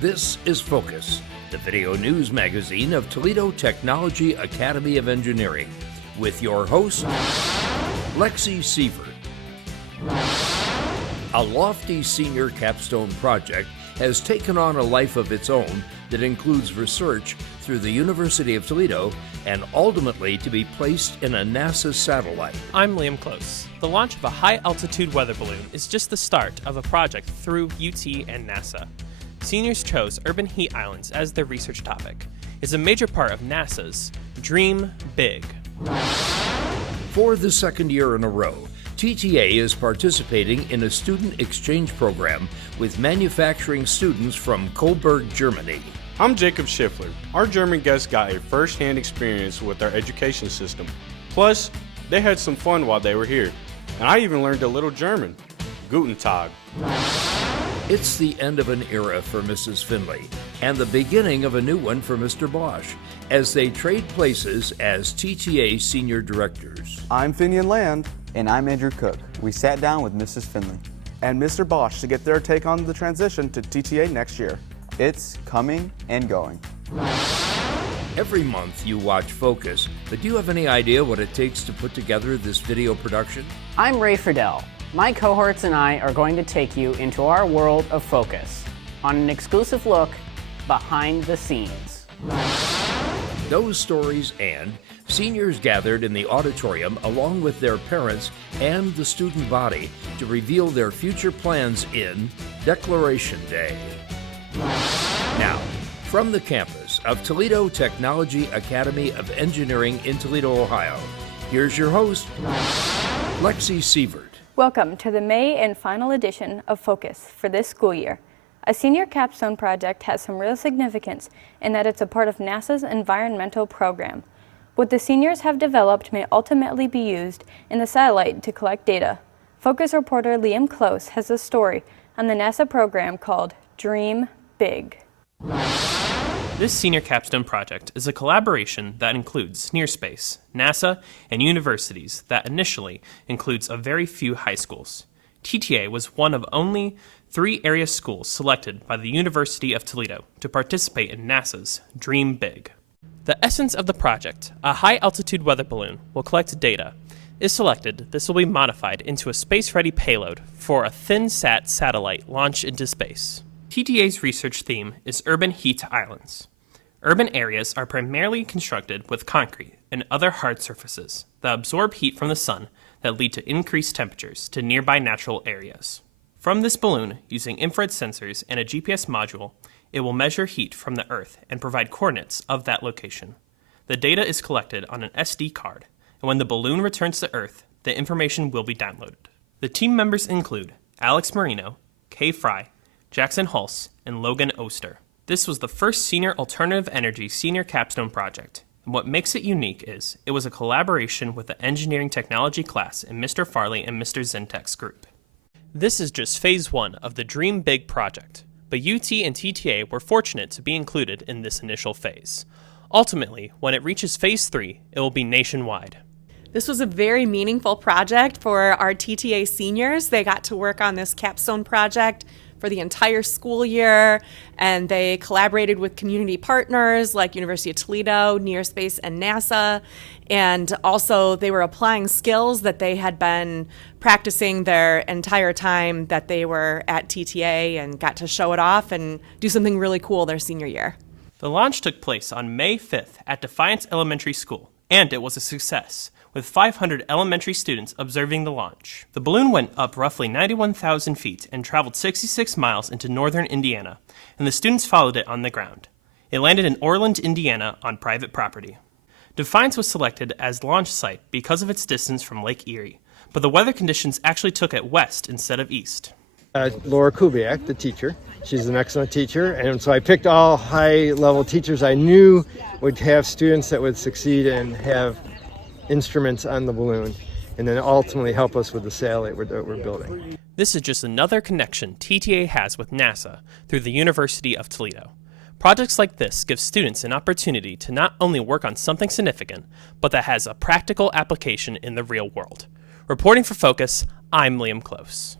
This is Focus, the video news magazine of Toledo Technology Academy of Engineering, with your host, Lexi Sievert. A lofty senior capstone project has taken on a life of its own that includes research through the University of Toledo and ultimately to be placed in a NASA satellite. I'm Liam Close. The launch of a high-altitude weather balloon is just the start of a project through UT and NASA. Seniors chose urban heat islands as their research topic. It's a major part of NASA's Dream Big. For the second year in a row, TTA is participating in a student exchange program with manufacturing students from Coburg, Germany. I'm Jakob Shiffler. Our German guests got a first-hand experience with our education system. Plus, they had some fun while they were here. And I even learned a little German. GUTEN TAG. It's the end of an era for Mrs. Finley and the beginning of a new one for Mr. Bosch as they trade places as TTA senior directors. I'm Finnian Land. And I'm Andrew Cook. We sat down with Mrs. Finley And Mr. Bosch to get their take on the transition to TTA next year. It's coming and going. Every month you watch Focus, but do you have any idea what it takes to put together this video production? I'm Ray Friedel. My cohorts and I are going to take you into our world of Focus on an exclusive look behind the scenes. Those stories and seniors gathered in the auditorium along with their parents and the student body to reveal their future plans in Declaration Day. Now, from the campus of Toledo Technology Academy of Engineering in Toledo, Ohio, here's your host, Lexi Sievert. Welcome to the May and final edition of Focus for this school year. A senior capstone project has some real significance in that it's a part of NASA's environmental program. What the seniors have developed may ultimately be used in the satellite to collect data. Focus reporter Liam Close has a story on the NASA program called Dream Big. This senior capstone project is a collaboration that includes Nearspace, NASA, and universities that initially includes a very few high schools. TTA was one of only 3 area schools selected by the University of Toledo to participate in NASA's Dream Big. The essence of the project, a high-altitude weather balloon, will collect data. Is selected, this will be modified into a space-ready payload for a thin-sat satellite launched into space. TTA's research theme is urban heat islands. Urban areas are primarily constructed with concrete and other hard surfaces that absorb heat from the sun that lead to increased temperatures to nearby natural areas. From this balloon, using infrared sensors and a GPS module, it will measure heat from the Earth and provide coordinates of that location. The data is collected on an SD card, and when the balloon returns to Earth, the information will be downloaded. The team members include Alex Marino, Kay Fry, Jackson Hulse, and Logan Oster. This was the first senior alternative energy senior capstone project, and what makes it unique is it was a collaboration with the engineering technology class in Mr. Farley and Mr. Zentek's group. This is just phase 1 of the Dream Big project, but UT and TTA were fortunate to be included in this initial phase. Ultimately, when it reaches phase 3, it will be nationwide. This was a very meaningful project for our TTA seniors. They got to work on this capstone project for the entire school year, and they collaborated with community partners like University of Toledo, Nearspace, and NASA. And also they were applying skills that they had been practicing their entire time that they were at TTA and got to show it off and do something really cool their senior year. The launch took place on May 5th at Defiance Elementary School, and it was a success, with 500 elementary students observing the launch. The balloon went up roughly 91,000 feet and traveled 66 miles into northern Indiana, and the students followed it on the ground. It landed in Orland, Indiana, on private property. Defiance was selected as launch site because of its distance from Lake Erie, but the weather conditions actually took it west instead of east. Laura Kubiak, the teacher. She's an excellent teacher, and so I picked all high-level teachers I knew would have students that would succeed and have instruments on the balloon, and then ultimately help us with the satellite that we're building. This is just another connection TTA has with NASA through the University of Toledo. Projects like this give students an opportunity to not only work on something significant, but that has a practical application in the real world. Reporting for Focus, I'm Liam Close.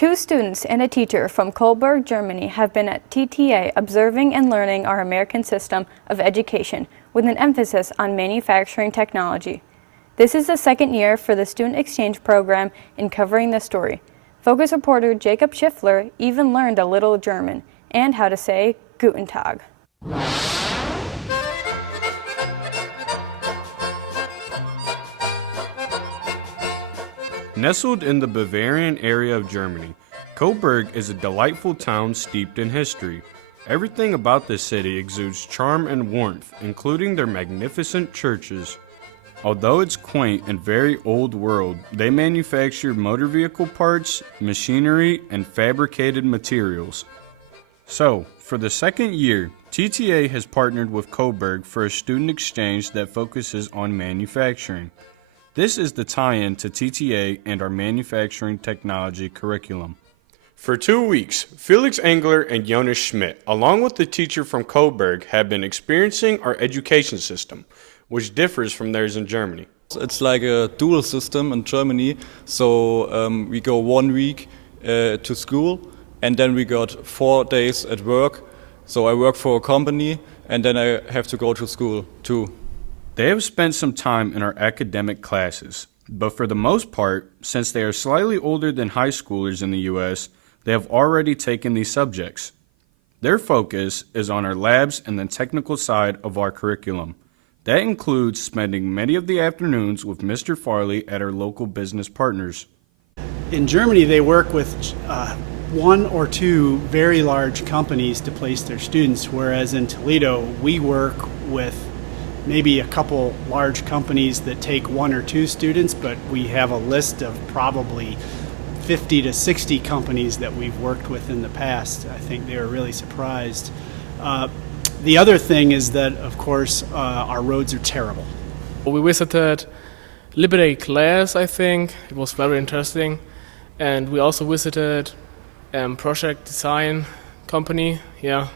2 students and a teacher from Coburg, Germany have been at TTA observing and learning our American system of education with an emphasis on manufacturing technology. This is the second year for the student exchange program in covering the story. Focus reporter Jakob Shiffler even learned a little German and how to say GUTEN TAG. Nestled in the Bavarian area of Germany, Coburg is a delightful town steeped in history. Everything about this city exudes charm and warmth, including their magnificent churches. Although it's quaint and very old world, they manufacture motor vehicle parts, machinery, and fabricated materials. So, for the second year, TTA has partnered with Coburg for a student exchange that focuses on manufacturing. This is the tie-in to TTA and our manufacturing technology curriculum. For 2 weeks, Felix Engler and Jonas Schmidt, along with the teacher from Coburg, have been experiencing our education system, which differs from theirs in Germany. It's like a dual system in Germany, so we go 1 week to school and then we got 4 days at work. So I work for a company and then I have to go to school too. They have spent some time in our academic classes, but for the most part, since they are slightly older than high schoolers in the U.S., they have already taken these subjects. Their focus is on our labs and the technical side of our curriculum. That includes spending many of the afternoons with Mr. Farley at our local business partners. In Germany, they work with 1 or 2 very large companies to place their students, whereas in Toledo, we work with maybe a couple large companies that take 1 or 2 students, but we have a list of probably 50 to 60 companies that we've worked with in the past. I think they were really surprised. The other thing is that, of course, our roads are terrible. We visited Liberty class, I think. It was very interesting. And we also visited project design company. Yeah,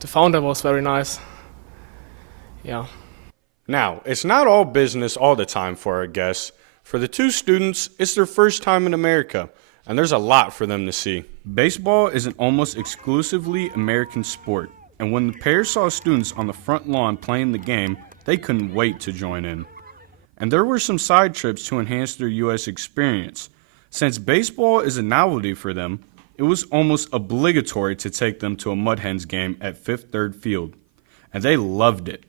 the founder was very nice. Yeah. Now, it's not all business all the time for our guests. For the 2 students, it's their first time in America, and there's a lot for them to see. Baseball is an almost exclusively American sport, and when the pair saw students on the front lawn playing the game, they couldn't wait to join in. And there were some side trips to enhance their U.S. experience. Since baseball is a novelty for them, it was almost obligatory to take them to a Mud Hens game at Fifth Third Field, and they loved it.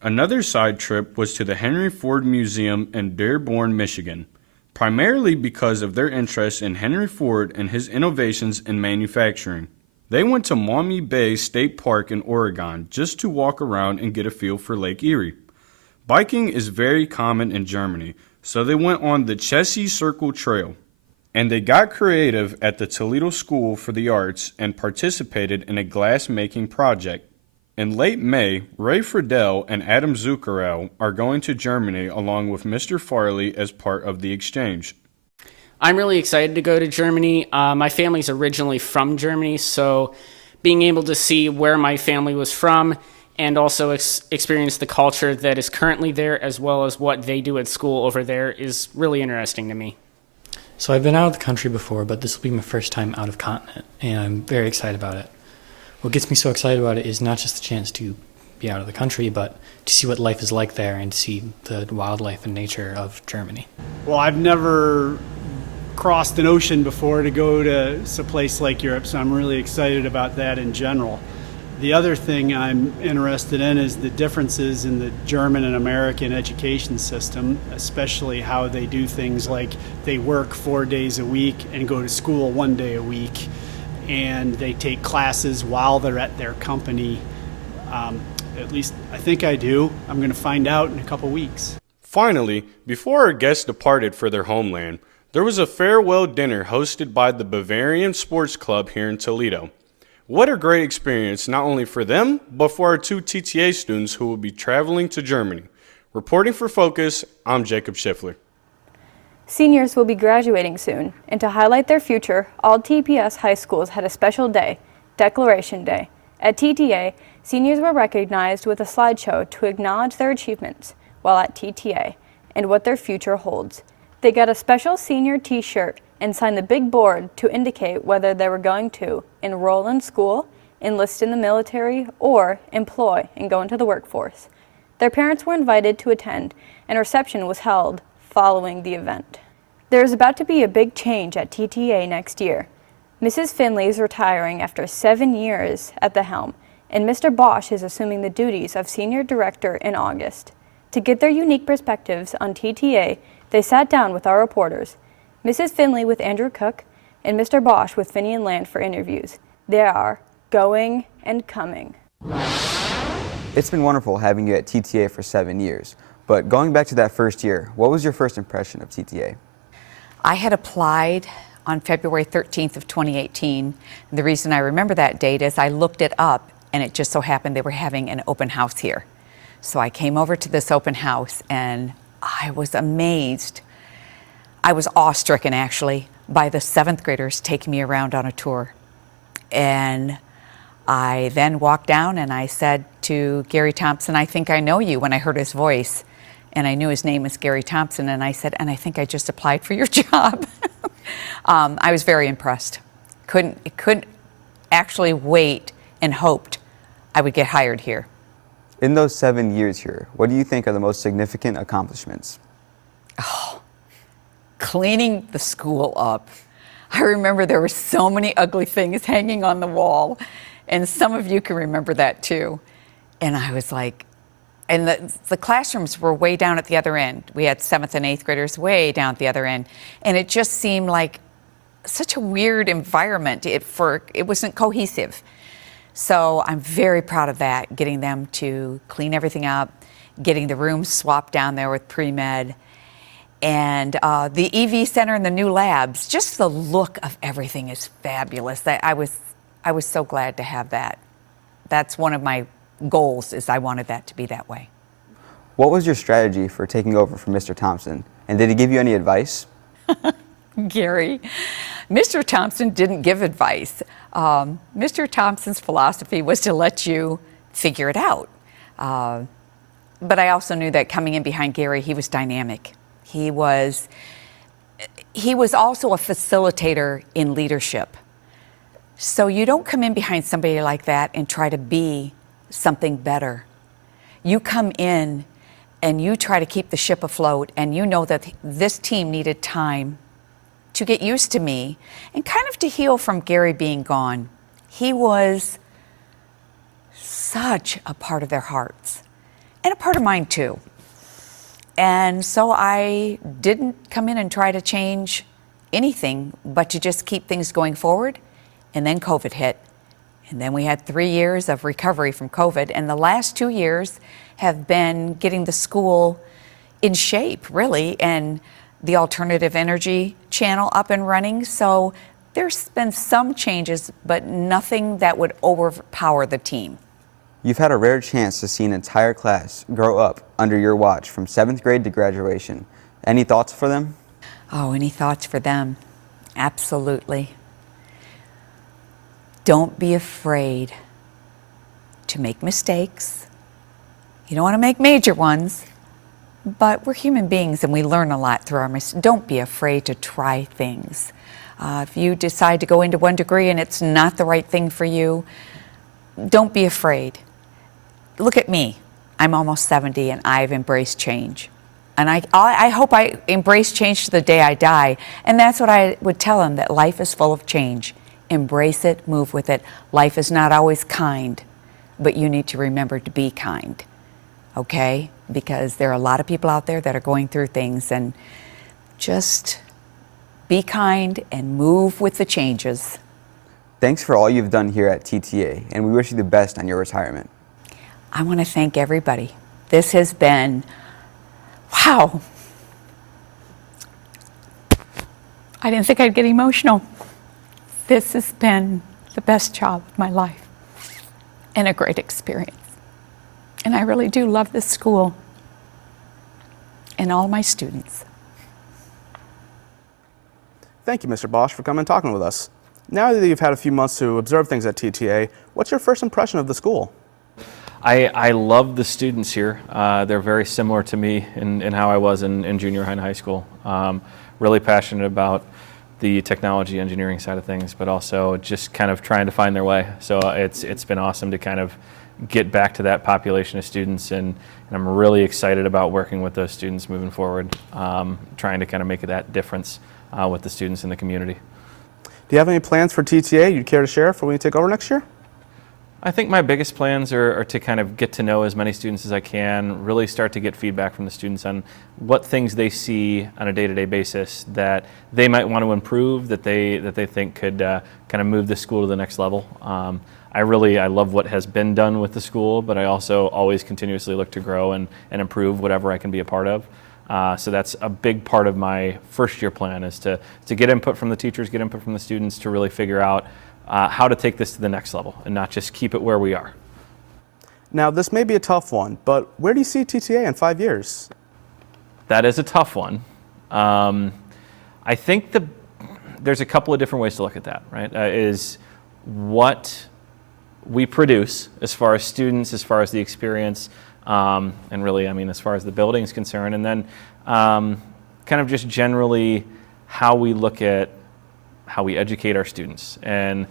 Another side trip was to the Henry Ford Museum in Dearborn, Michigan, primarily because of their interest in Henry Ford and his innovations in manufacturing. They went to Maumee Bay State Park in Oregon just to walk around and get a feel for Lake Erie. Biking is very common in Germany, so they went on the Chessy Circle Trail. And they got creative at the Toledo School for the Arts and participated in a glass-making project. In late May, Ray Friedel and Adam Zuccarello are going to Germany along with Mr. Farley as part of the exchange. I'm really excited to go to Germany. My family's originally from Germany, so being able to see where my family was from and also experience the culture that is currently there as well as what they do at school over there is really interesting to me. So I've been out of the country before, but this will be my first time out of continent, and I'm very excited about it. What gets me so excited about it is not just the chance to be out of the country, but to see what life is like there and to see the wildlife and nature of Germany. Well, I've never crossed an ocean before to go to a place like Europe, so I'm really excited about that in general. The other thing I'm interested in is the differences in the German and American education system, especially how they do things like they work 4 days a week and go to school 1 day a week, and they take classes while they're at their company. At least I think I do. I'm going to find out in a couple weeks. Finally, before our guests departed for their homeland, there was a farewell dinner hosted by the Bavarian Sports Club here in Toledo. What a great experience, not only for them, but for our 2 TTA students who will be traveling to Germany. Reporting for Focus, I'm Jakob Shiffler. Seniors will be graduating soon, and to highlight their future, all TPS high schools had a special day, Declaration Day. At TTA, seniors were recognized with a slideshow to acknowledge their achievements while at TTA and what their future holds. They got a special senior t-shirt and sign the big board to indicate whether they were going to enroll in school, enlist in the military, or employ and go into the workforce. Their parents were invited to attend, and a reception was held following the event. There is about to be a big change at TTA next year. Mrs. Finley is retiring after 7 years at the helm, and Mr. Bosch is assuming the duties of Senior Director in August. To get their unique perspectives on TTA, they sat down with our reporters, Mrs. Finley with Andrew Cook and Mr. Bosch with Finnian Land for interviews. They are going and coming. It's been wonderful having you at TTA for 7 years, but going back to that first year, what was your first impression of TTA? I had applied on February 13th of 2018. The reason I remember that date is I looked it up and it just so happened they were having an open house here. So I came over to this open house and I was amazed. I was awestricken actually by the 7th graders taking me around on a tour. And I then walked down and I said to Gary Thompson, "I think I know you," when I heard his voice. And I knew his name was Gary Thompson, and I said, "And I think I just applied for your job." I was very impressed. Couldn't actually wait and hoped I would get hired here. In those 7 years here, what do you think are the most significant accomplishments? Oh, cleaning the school up. I remember there were so many ugly things hanging on the wall, and some of you can remember that too. And I was like, and the classrooms were way down at the other end. We had 7th and 8th graders way down at the other end. And it just seemed like such a weird environment. It wasn't cohesive. So I'm very proud of that, getting them to clean everything up, getting the rooms swapped down there with pre-med, and the EV center and the new labs. Just the look of everything is fabulous. I was so glad to have that. That's one of my goals, is I wanted that to be that way. What was your strategy for taking over from Mr. Thompson? And did he give you any advice? Gary, Mr. Thompson didn't give advice. Mr. Thompson's philosophy was to let you figure it out. But I also knew that coming in behind Gary, he was dynamic. He was also a facilitator in leadership. So you don't come in behind somebody like that and try to be something better. You come in and you try to keep the ship afloat, and you know that this team needed time to get used to me and kind of to heal from Gary being gone. He was such a part of their hearts and a part of mine too. And so I didn't come in and try to change anything, but to just keep things going forward. And then COVID hit. And then we had 3 years of recovery from COVID. And the last 2 years have been getting the school in shape, really, and the alternative energy channel up and running. So there's been some changes, but nothing that would overpower the team. You've had a rare chance to see an entire class grow up under your watch from 7th grade to graduation. Any thoughts for them? Oh, any thoughts for them? Absolutely. Don't be afraid to make mistakes. You don't want to make major ones, but we're human beings and we learn a lot through our mistakes. Don't be afraid to try things. If you decide to go into one degree and it's not the right thing for you, don't be afraid. Look at me. I'm almost 70 and I've embraced change. And I hope I embrace change to the day I die. And that's what I would tell them, that life is full of change. Embrace it, move with it. Life is not always kind, but you need to remember to be kind, okay? Because there are a lot of people out there that are going through things, and just be kind and move with the changes. Thanks for all you've done here at TTA, and we wish you the best on your retirement. I want to thank everybody. This has been, wow. I didn't think I'd get emotional. This has been the best job of my life and a great experience. And I really do love this school and all my students. Thank you, Mr. Bosch, for coming and talking with us. Now that you've had a few months to observe things at TTA, what's your first impression of the school? I love the students here. They're very similar to me in how I was in junior high and high school. Really passionate about the technology engineering side of things, but also just kind of trying to find their way. So it's been awesome to kind of get back to that population of students, and I'm really excited about working with those students moving forward, trying to kind of make that difference with the students in the community. Do you have any plans for TTA you'd care to share for when you take over next year? I think my biggest plans are to kind of get to know as many students as I can, really start to get feedback from the students on what things they see on a day-to-day basis that they might want to improve, that they think could kind of move the school to the next level. I love what has been done with the school, but I also always continuously look to grow and improve whatever I can be a part of. So that's a big part of my first year plan, is to get input from the teachers, get input from the students, to really figure out how to take this to the next level and not just keep it where we are. Now, this may be a tough one, but where do you see TTA in 5 years? That is a tough one. I think there's a couple of different ways to look at that, right? Is what we produce as far as students, as far as the experience, and really, I mean, as far as the building is concerned, and then kind of just generally how we look at how we educate our students, and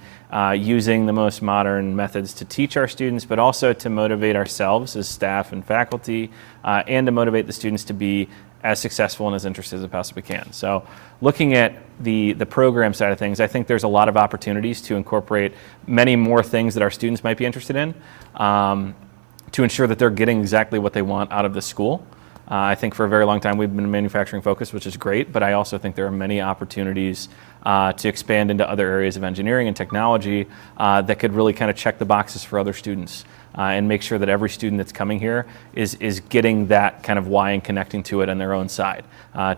using the most modern methods to teach our students, but also to motivate ourselves as staff and faculty, and to motivate the students to be as successful and as interested as they possibly can. So looking at the program side of things, I think there's a lot of opportunities to incorporate many more things that our students might be interested in, to ensure that they're getting exactly what they want out of the school. I think for a very long time we've been manufacturing focused, which is great, but I also think there are many opportunities to expand into other areas of engineering and technology that could really kind of check the boxes for other students, and make sure that every student that's coming here is getting that kind of why and connecting to it on their own side,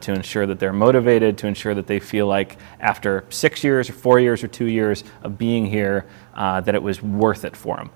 to ensure that they're motivated, to ensure that they feel like after 6 years or 4 years or 2 years of being here, that it was worth it for them.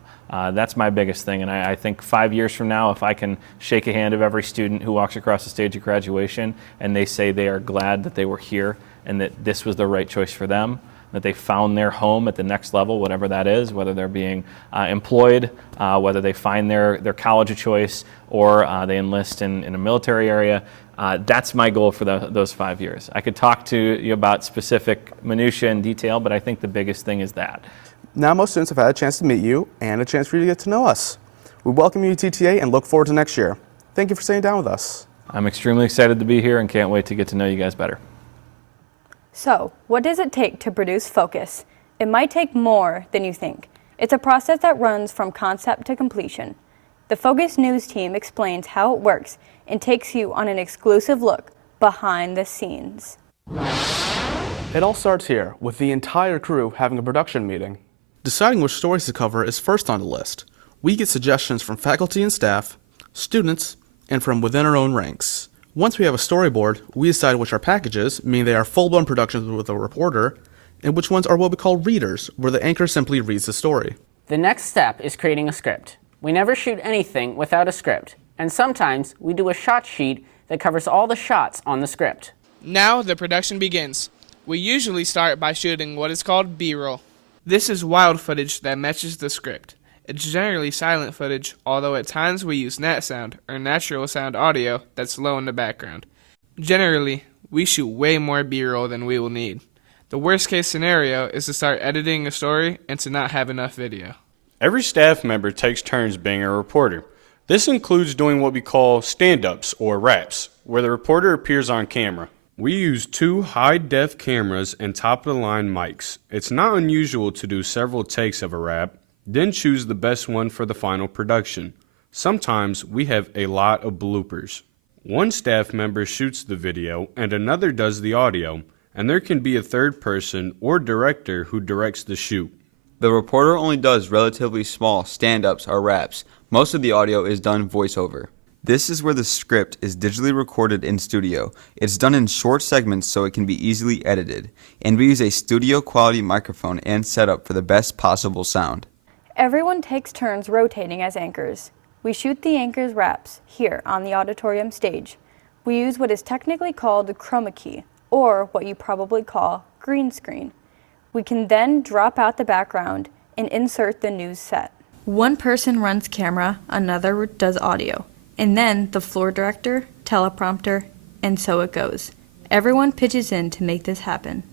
That's my biggest thing, and I think 5 years from now, if I can shake a hand of every student who walks across the stage at graduation and they say they are glad that they were here and that this was the right choice for them, that they found their home at the next level, whatever that is, whether they're being employed, whether they find their college of choice, or they enlist in a military area, that's my goal for those 5 years. I could talk to you about specific minutiae and detail, but I think the biggest thing is that. Now most students have had a chance to meet you and a chance for you to get to know us. We welcome you to TTA and look forward to next year. Thank you for sitting down with us. I'm extremely excited to be here and can't wait to get to know you guys better. So, what does it take to produce Focus? It might take more than you think. It's a process that runs from concept to completion. The Focus News team explains how it works and takes you on an exclusive look behind the scenes. It all starts here, with the entire crew having a production meeting. Deciding which stories to cover is first on the list. We get suggestions from faculty and staff, students, and from within our own ranks. Once we have a storyboard, we decide which are packages, meaning they are full-blown productions with a reporter, and which ones are what we call readers, where the anchor simply reads the story. The next step is creating a script. We never shoot anything without a script, and sometimes we do a shot sheet that covers all the shots on the script. Now the production begins. We usually start by shooting what is called B-roll. This is wild footage that matches the script. It's generally silent footage, although at times we use nat sound or natural sound audio that's low in the background. Generally, we shoot way more B-roll than we will need. The worst case scenario is to start editing a story and to not have enough video. Every staff member takes turns being a reporter. This includes doing what we call stand-ups or raps, where the reporter appears on camera. We use 2 high-def cameras and top-of-the-line mics. It's not unusual to do several takes of a rap, then choose the best one for the final production. Sometimes we have a lot of bloopers. One staff member shoots the video and another does the audio, and there can be a third person or director who directs the shoot. The reporter only does relatively small stand-ups or raps. Most of the audio is done voiceover. This is where the script is digitally recorded in studio. It's done in short segments so it can be easily edited, and we use a studio quality microphone and setup for the best possible sound. Everyone takes turns rotating as anchors. We shoot the anchors' raps here on the auditorium stage. We use what is technically called a chroma key, or what you probably call green screen. We can then drop out the background and insert the news set. One person runs camera, another does audio, and then the floor director, teleprompter, and so it goes. Everyone pitches in to make this happen.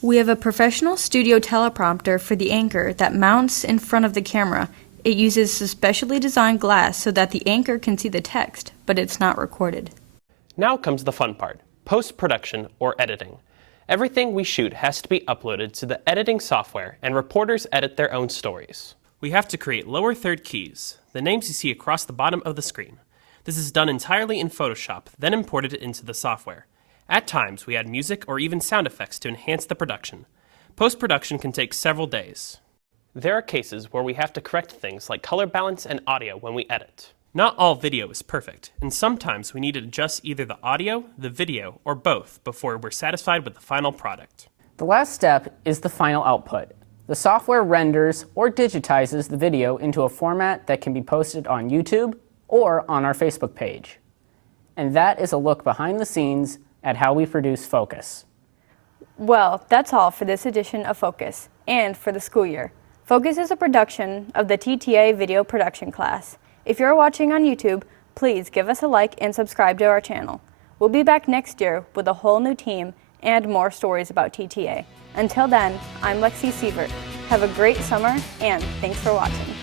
We have a professional studio teleprompter for the anchor that mounts in front of the camera. It uses a specially designed glass so that the anchor can see the text, but it's not recorded. Now comes the fun part, post-production or editing. Everything we shoot has to be uploaded to the editing software, and reporters edit their own stories. We have to create lower third keys, the names you see across the bottom of the screen. This is done entirely in Photoshop, then imported into the software. At times, we add music or even sound effects to enhance the production. Post-production can take several days. There are cases where we have to correct things like color balance and audio when we edit. Not all video is perfect, and sometimes we need to adjust either the audio, the video, or both before we're satisfied with the final product. The last step is the final output. The software renders or digitizes the video into a format that can be posted on YouTube or on our Facebook page. And that is a look behind the scenes at how we produce Focus. Well, that's all for this edition of Focus, and for the school year. Focus is a production of the TTA video production class. If you're watching on YouTube, please give us a like and subscribe to our channel. We'll be back next year with a whole new team and more stories about TTA. Until then, I'm Lexi Sievert. Have a great summer, and thanks for watching.